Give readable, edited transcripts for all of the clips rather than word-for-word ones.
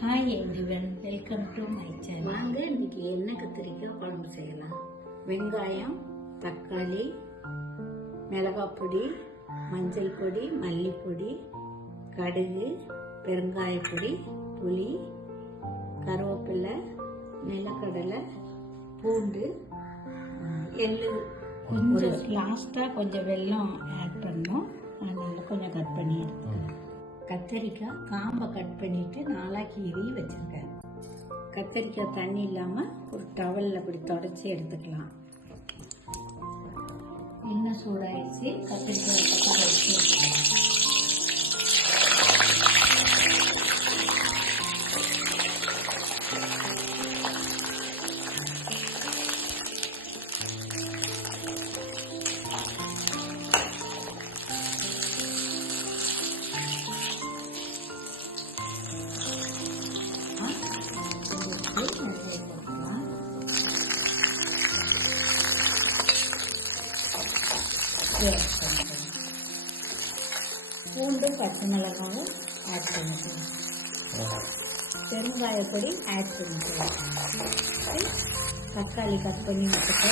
Hi everyone, welcome to my channel. வாங்க இன்னைக்கு எண்ணெய் கத்திரிக்காய் குழம்பு செய்யலாம். வெங்காயம், தக்காளி, மிளகாய் பொடி, மஞ்சள் பொடி, மல்லிப்பொடி, கடுகு, பெருங்காயப்பொடி, புளி, கருவேப்பிலை, நிலக்கடலை, பூண்டு, எள்ளு. கொஞ்சம் லாஸ்ட்டாக கொஞ்சம் வெல்லம் ஆட் பண்ணோம், அதனால் கொஞ்சம் கட் பண்ணி எடுத்துக்கிறேன். கத்திரிக்காய் காம்பை கட் பண்ணிட்டு நாளாக கீறி வச்சிருக்கேன். கத்திரிக்காய் தண்ணி இல்லாமல் ஒரு டவலில் அப்படி தொடச்சி எடுத்துக்கலாம். எண்ணெய் சூடாயிடுச்சு, கத்திரிக்காய் பக்கம் வச்சு எடுத்துக்கலாம். பூண்டு பச்சை மிளகாவும் ஆட் பண்ணிக்கலாம். பெருங்காயப்பொடி ஆட் பண்ணிக்கலாம். தக்காளி கட் பண்ணி வச்சுட்டு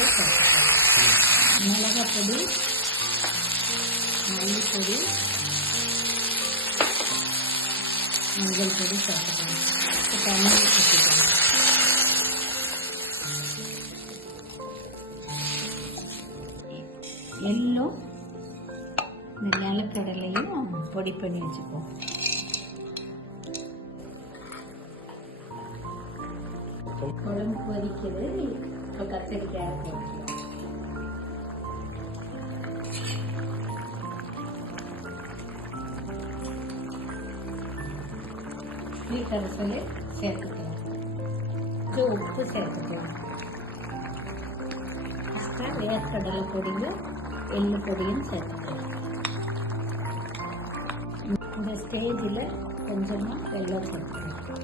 மிளகாப்பொடி, மல்லிப்பொடி, மஞ்சள் பொடி சேர்த்துக்கலாம். தண்ணி ஊற்றிக்கலாம். எள்ளும் இந்த நிலக்கடலையும் பொடி பண்ணி வச்சுப்போம். குழம்பு கொதிக்குது, இப்போ கத்திரிக்காய் போட்டுக்கலாம். கரைசல் சேர்த்துக்கலாம். உப்பு சேர்த்துக்கலாம். வேர்க்கடலை பொடியும் எள்ளு பொடியும் சேர்த்துக்கலாம். இந்த ஸ்டேஜில் கொஞ்சமாக வெல்லம் சேர்த்துக்கலாம்.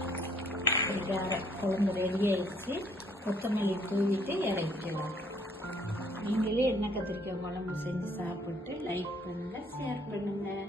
குழம்பு ரெடி ஆயிடுச்சு. கொத்தமல்லி தூவிட்டு இறக்கிக்கலாம். நீங்களே எண்ணெய் கத்திரிக்காய் குழம்பு செஞ்சு சாப்பிட்டு லைக் பண்ணுங்கள், ஷேர் பண்ணுங்கள்.